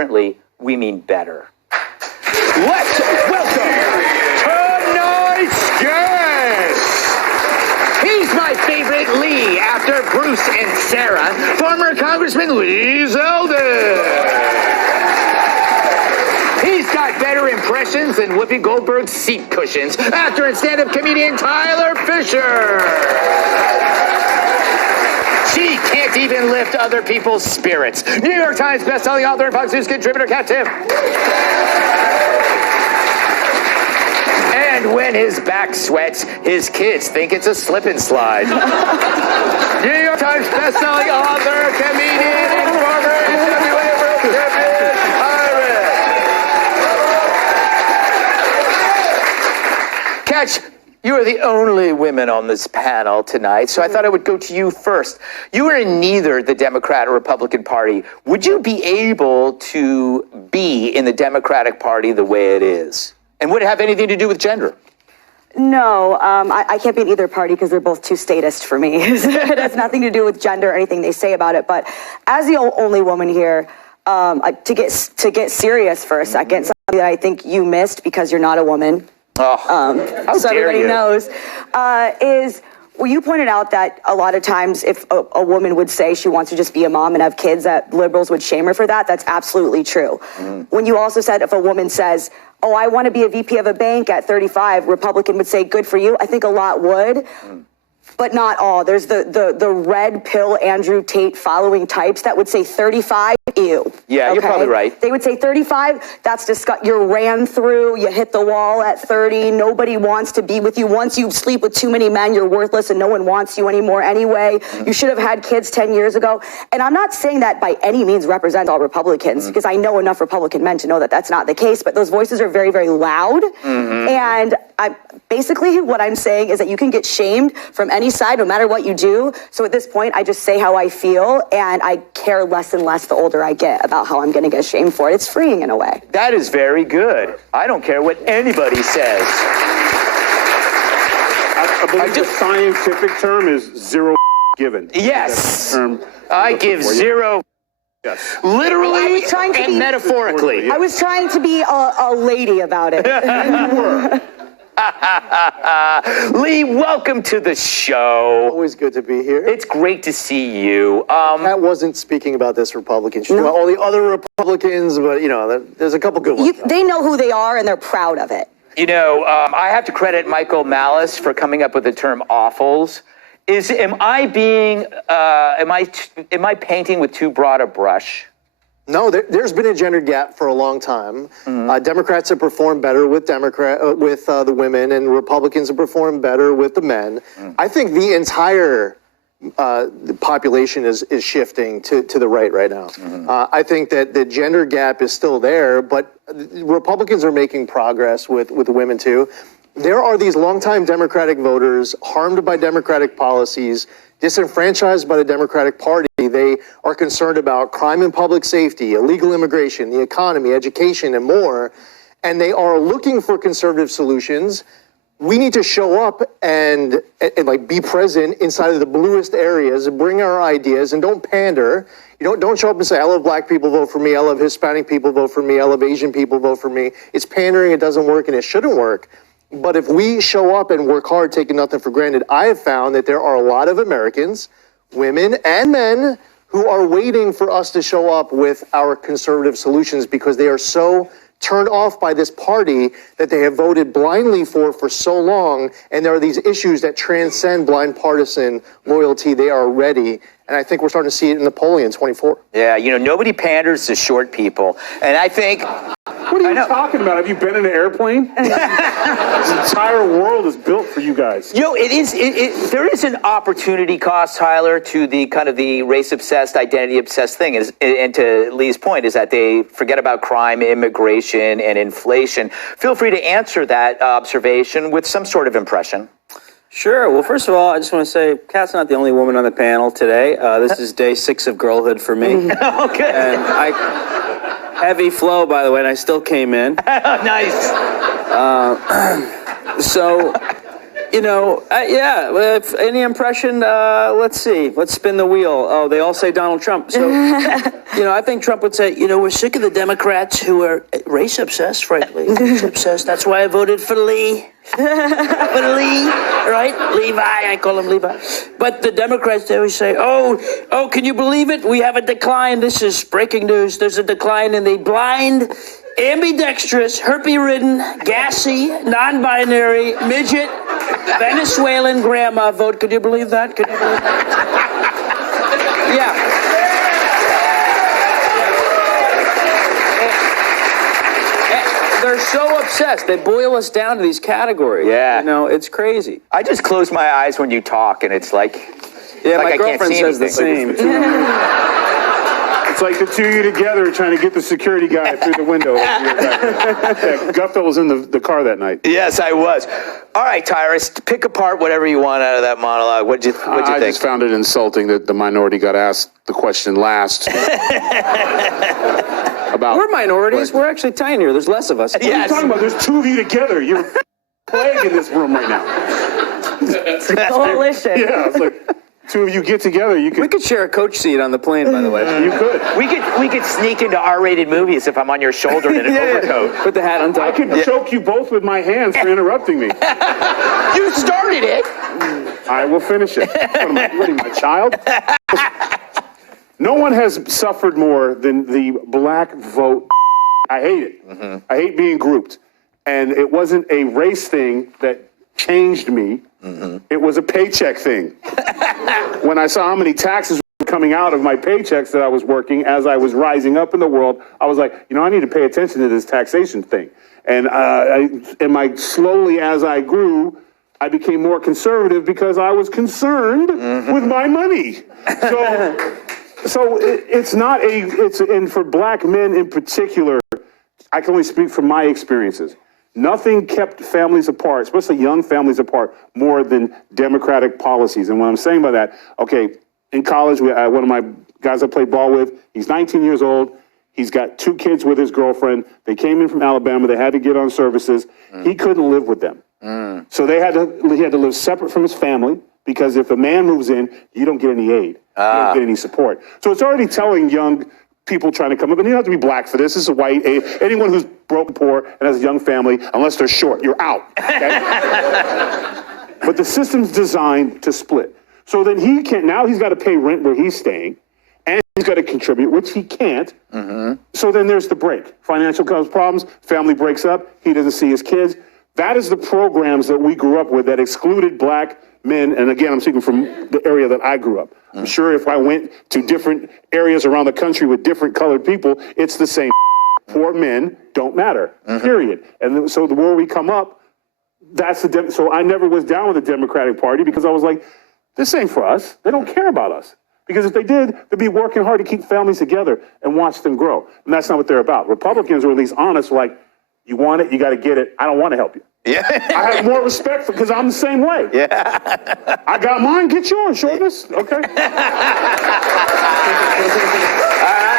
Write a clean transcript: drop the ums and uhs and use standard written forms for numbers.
differently, we mean better. Let's welcome tonight's guest. He's my favorite Lee after Bruce and Sarah, former Congressman Lee Zeldin. He's got better impressions than Whoopi Goldberg's seat cushions. Actor and stand-up comedian Tyler Fisher. She can't even lift other people's spirits. New York Times bestselling author and Fox News contributor Kat Tiff. And when his back sweats, his kids think it's a slip and slide. New York Times bestselling author, comedian, and former NWA World Champion, Iris. Catch, you are the only women on this panel tonight, so I thought I would go to you first. You are in neither the Democrat or Republican Party. Would you be able to be in the Democratic Party the way it is? And would it have anything to do with gender? No, I can't be in either party because they're both too statist for me. It has nothing to do with gender or anything they say about it. But as the only woman here, to get serious for a second, something that I think you missed because you're not a woman. Oh, how so dare everybody you. knows, is, well, you pointed out that a lot of times if a woman would say she wants to just be a mom and have kids, that liberals would shame her for that. That's absolutely true. When you also said if a woman says, oh, I want to be a VP of a bank at 35, Republican would say, good for you. I think a lot would. But not all. There's the red pill Andrew Tate following types that would say 35, ew. Yeah, okay? You're probably right. They would say 35, that's disgusting. You're ran through, you hit the wall at 30, nobody wants to be with you. Once you sleep with too many men, you're worthless and no one wants you anymore anyway. You should have had kids 10 years ago. And I'm not saying that by any means represents all Republicans, because I know enough Republican men to know that that's not the case, but those voices are very, very loud. And basically what I'm saying is that you can get shamed from any side, no matter what you do. So at this point, I just say how I feel, and I care less and less the older I get about how I'm going to get shamed for it. It's freeing in a way. That is very good. I don't care what anybody says. I believe the scientific term is zero given. Yes. I give zero. Yes. Literally and metaphorically. I was trying to be a lady about it. You were. Lee, welcome to the show. Always good to be here. It's great to see you. Pat wasn't speaking about this Republican. She's about all the other Republicans, but, you know, there's a couple good ones. They know who they are, and they're proud of it. You know, I have to credit Michael Malice for coming up with the term awfuls. Am I painting with too broad a brush? No, there's been a gender gap for a long time. Democrats have performed better with the women, and Republicans have performed better with the men. I think the entire population is shifting to the right now. I think that the gender gap is still there, but Republicans are making progress with the women too. There are these longtime Democratic voters harmed by Democratic policies, disenfranchised by the Democratic Party. They are concerned about crime and public safety, illegal immigration, the economy, education, and more. And they are looking for conservative solutions. We need to show up and like be present inside of the bluest areas, bring our ideas, and don't pander. You don't show up and say, I love black people, vote for me. I love Hispanic people, vote for me. I love Asian people, vote for me. It's pandering, it doesn't work, and it shouldn't work. But if we show up and work hard, taking nothing for granted, I have found that there are a lot of Americans, women and men, who are waiting for us to show up with our conservative solutions because they are so turned off by this party that they have voted blindly for so long. And there are these issues that transcend blind partisan loyalty. They are ready. And I think we're starting to see it in the polling in 24. Yeah, you know, nobody panders to short people. And I think... What are you talking about? Have you been in an airplane? This entire world is built for you guys. You know, there is an opportunity cost, Tyler, to the kind of the race-obsessed, identity-obsessed thing. And to Lee's point is that they forget about crime, immigration, and inflation. Feel free to answer that observation with some sort of impression. Sure. Well, first of all, I just want to say, Kat's not the only woman on the panel today. This is day 6 of girlhood for me. Okay. And heavy flow, by the way, and I still came in. Nice. So, If any impression, let's see. Let's spin the wheel. Oh, they all say Donald Trump. So, I think Trump would say, we're sick of the Democrats who are race obsessed, frankly. Race obsessed. That's why I voted for Lee. For Lee, right? Levi, I call him Levi. But the Democrats, they always say, oh, can you believe it? We have a decline. This is breaking news. There's a decline in the blind, ambidextrous, herpes-ridden, gassy, non-binary, midget, Venezuelan grandma vote. Could you believe that? Could you believe that? Yeah. They're so obsessed. They boil us down to these categories. Yeah. It's crazy. I just close my eyes when you talk, and it's like, My I can't girlfriend see says the anything. same. It's like the two of you together trying to get the security guy through the window. Gutfeld was in the car that night. Yes, I was. All right, Tyrus, pick apart whatever you want out of that monologue. What'd you think? I just found it insulting that the minority got asked the question last. About We're minorities. We're actually tinier. There's less of us. What are you talking about? There's two of you together. You're plague in this room right now. Coalition. Yeah, it's like two of you get together. You We could. could share a coach seat on the plane, by the way. You could. We could sneak into R-rated movies if I'm on your shoulder in an overcoat. Put the hat on top. I could choke you both with my hands for interrupting me. You started it. I will finish it. What am I, my child? No one has suffered more than the black vote. I hate it. I hate being grouped. And it wasn't a race thing that changed me. It was a paycheck thing. When I saw how many taxes were coming out of my paychecks that I was working as I was rising up in the world, I was like, I need to pay attention to this taxation thing. And slowly as I grew, I became more conservative because I was concerned with my money. So and for black men in particular, I can only speak from my experiences. Nothing kept families apart, especially young families apart, more than democratic policies. And what I'm saying by that, in college, one of my guys I played ball with, he's 19 years old. He's got 2 kids with his girlfriend. They came in from Alabama. They had to get on services. He couldn't live with them. So he had to live separate from his family, because if a man moves in, you don't get any aid. You don't get any support. So it's already telling young people trying to come up, and you don't have to be black for this. This is a white, anyone who's broke, poor, and has a young family, unless they're short, you're out. Okay? But the system's designed to split. So then now he's got to pay rent where he's staying, and he's got to contribute, which he can't. So then there's the break. Financial problems, family breaks up, he doesn't see his kids. That is the programs that we grew up with that excluded black men, and again, I'm speaking from the area that I grew up. I'm sure if I went to different areas around the country with different colored people, it's the same. Poor men don't matter, period. And so the more we come up, so I never was down with the Democratic Party, because I was like, this ain't for us. They don't care about us. Because if they did, they'd be working hard to keep families together and watch them grow. And that's not what they're about. Republicans are at least honest, like, you want it, you got to get it. I don't want to help you. Yeah. I have more respect because I'm the same way. Yeah. I got mine, get yours, shortness. Okay. All right.